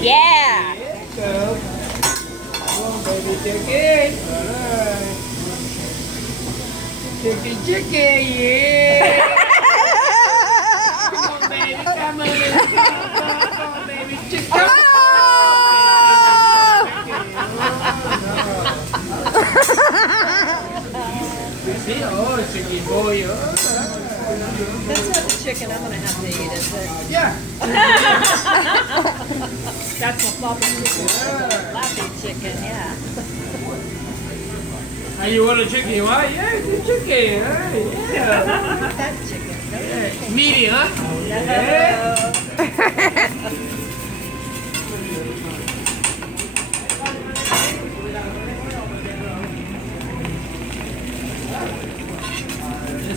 Yeah. Go. Come on, baby, chicken. All right. Chicken, chicken, yeah. Come on, baby, come on, baby, come on, baby, chicken. See, oh, chicken boy, oh. That's not the chicken I'm gonna have to eat, is it? Yeah. That's my floppy chicken. Floppy chicken, yeah. How you want a chicken? What? Yeah, it's a chicken. Yeah. That chicken. Yeah. Medium, huh? Yeah.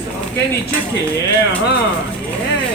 Organic chicken, yeah, huh? Yeah.